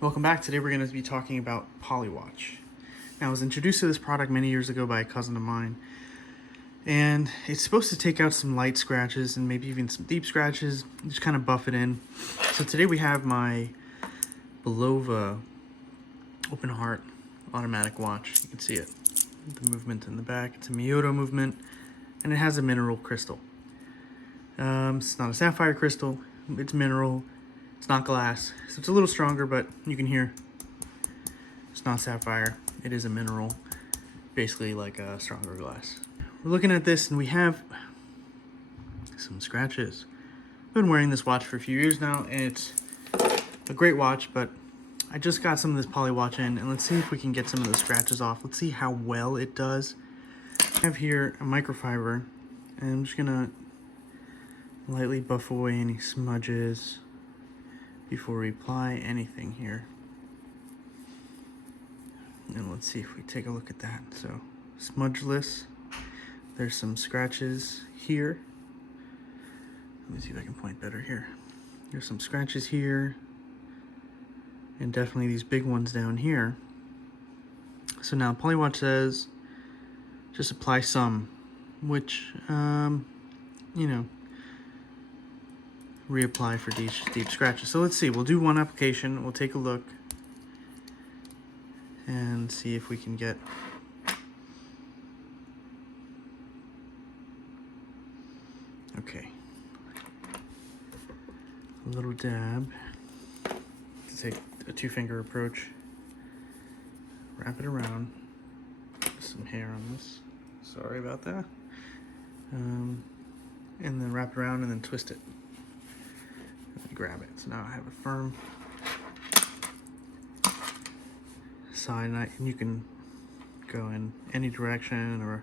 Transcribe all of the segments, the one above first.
Welcome back. Today we're going to be talking about Polywatch. Now, I was introduced to this product many years ago by a cousin of mine, and it's supposed to take out some light scratches and maybe even some deep scratches, just kind of buff it in. So today we have my Bulova open heart automatic watch. You can see it, the movement in the back. It's a Miyota movement, and it has a mineral crystal. It's not a sapphire crystal, it's mineral. It's not glass, so it's a little stronger, but you can hear it's not sapphire. It is a mineral, basically like a stronger glass. We're looking at this and we have some scratches. I've been wearing this watch for a few years now, and it's a great watch, but I just got some of this Polywatch in, and let's see if we can get some of the scratches off. Let's see how well it does. I have here a microfiber, and I'm just gonna lightly buff away any smudges before we apply anything here. And let's see if we take a look at that. So, smudgeless. There's some scratches here. Let me see if I can point better here. There's some scratches here, and definitely these big ones down here. So now Polywatch says just apply some, which, you know, reapply for deep scratches. So let's see, we'll do one application, we'll take a look and see if we can get okay. A little dab to take a 2-finger approach, wrap it around. Some hair on this, sorry about that, and then wrap it around and then twist it. Grab it. So now I have a firm side, and you can go in any direction, or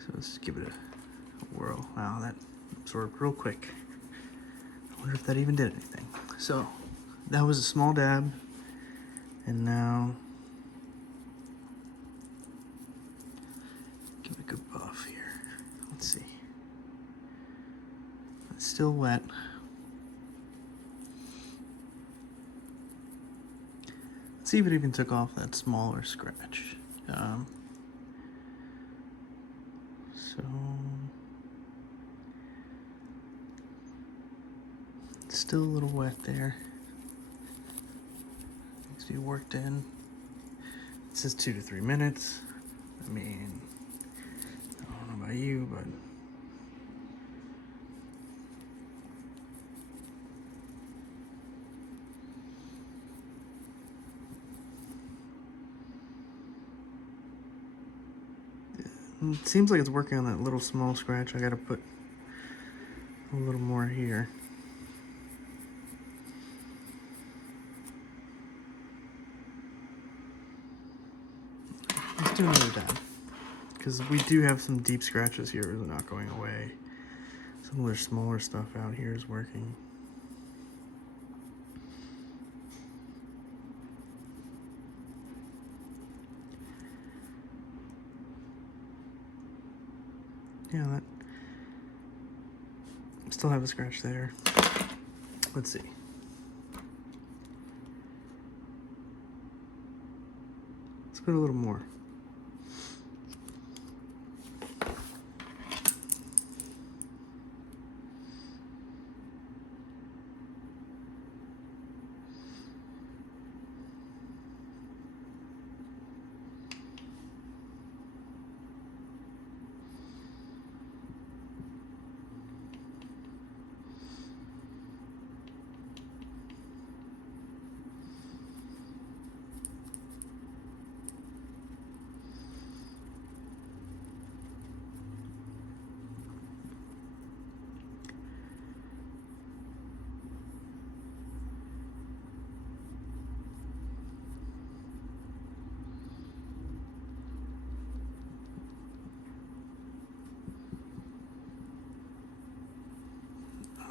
so let's give it a whirl. Wow, that absorbed real quick. I wonder if that even did anything. So that was a small dab, and now give it a good buff here. Let's see. It's still wet. See if it even took off that smaller scratch. So it's still a little wet there. Needs to be worked in. It says 2 to 3 minutes. I mean, I don't know about you, but it seems like it's working on that little small scratch. I gotta put a little more here. Let's do another dab, because we do have some deep scratches here. They're not going away. Some of their smaller stuff out here is working. Yeah, that still have a scratch there. Let's see. Let's put a little more.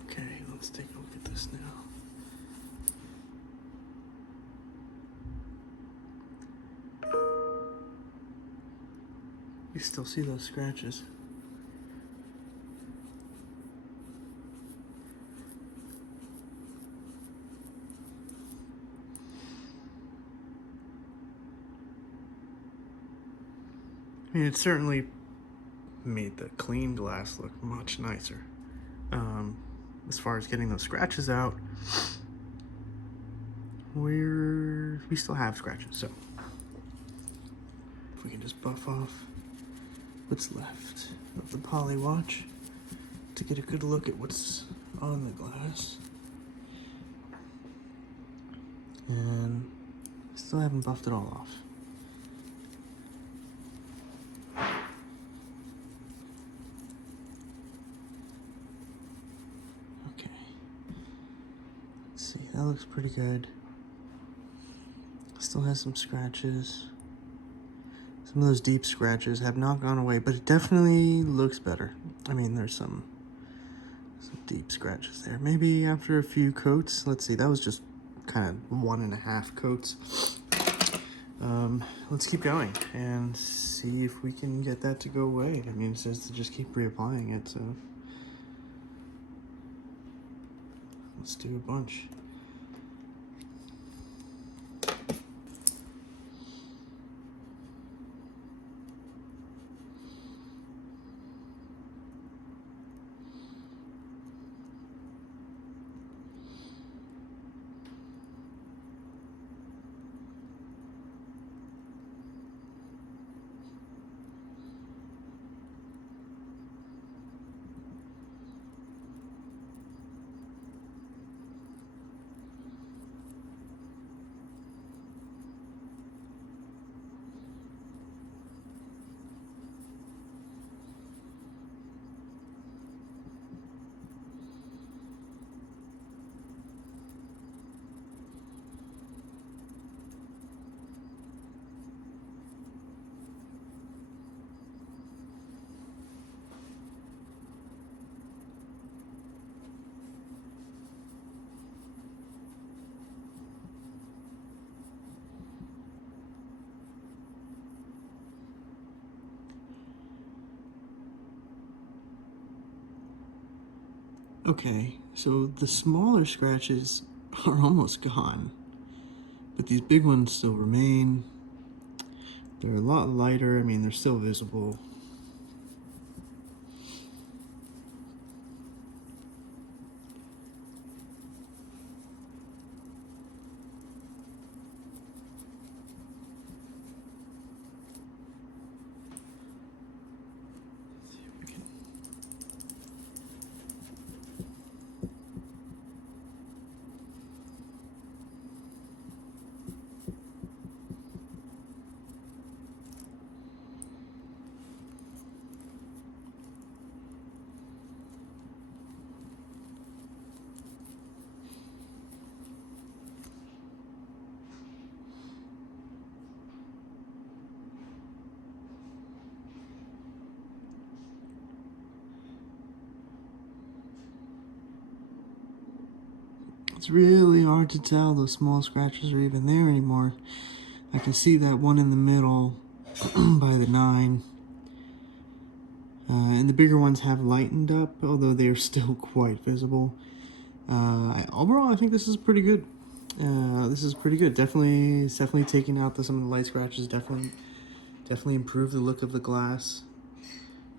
Okay, let's take a look at this now. You still see those scratches. I mean, it certainly made the clean glass look much nicer. As far as getting those scratches out, we still have scratches, so if we can just buff off what's left of the Polywatch to get a good look at what's on the glass. And still haven't buffed it all off. Okay. Let's see, that looks pretty good. Still has some scratches. Some of those deep scratches have not gone away, but it definitely looks better. I mean, there's some deep scratches there. Maybe after a few coats. Let's see, that was just kind of 1.5 coats. Let's keep going and see if we can get that to go away. I mean, it says to just keep reapplying it, so let's do a bunch. Okay, so the smaller scratches are almost gone, but these big ones still remain. They're a lot lighter. I mean, they're still visible. It's really hard to tell those small scratches are even there anymore. I can see that one in the middle by the 9. And the bigger ones have lightened up, although they are still quite visible. Overall, I think this is pretty good. It's definitely taking out some of the light scratches. Definitely improved the look of the glass.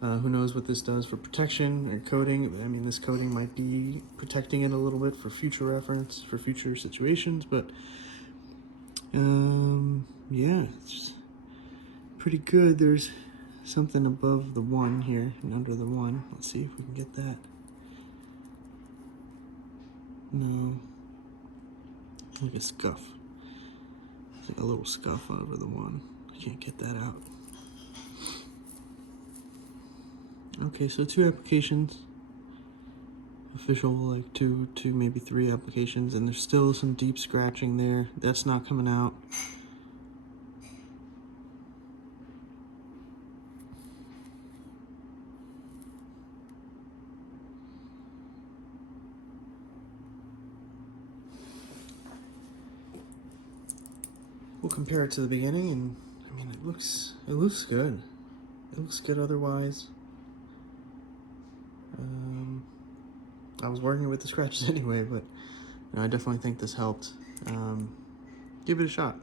Who knows what this does for protection or coating. I mean, this coating might be protecting it a little bit for future reference, for future situations, but yeah, it's pretty good. There's something above the 1 here and under the 1. Let's see if we can get that. No, like a scuff. It's like a little scuff over the 1. I can't get that out. Okay, so 2 applications. Official, like 2, maybe 3 applications, and there's still some deep scratching there. That's not coming out. We'll compare it to the beginning, and I mean, it looks good. It looks good otherwise. I was working with the scratches anyway, but I definitely think this helped. Give it a shot.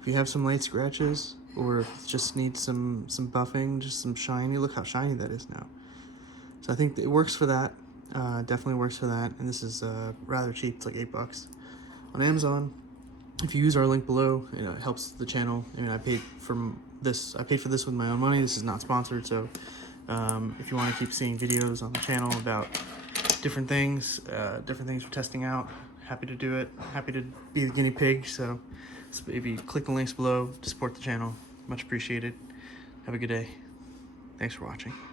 If you have some light scratches or if it just needs some buffing, just some shiny. Look how shiny that is now. So I think it works for that. Definitely works for that. And this is rather cheap. It's like $8 on Amazon. If you use our link below, you know, it helps the channel. I mean, I paid for this with my own money. This is not sponsored, so if you want to keep seeing videos on the channel about different things we're testing out, happy to do it. Happy to be the guinea pig. So if you click the links below to support the channel, much appreciated. Have a good day. Thanks for watching.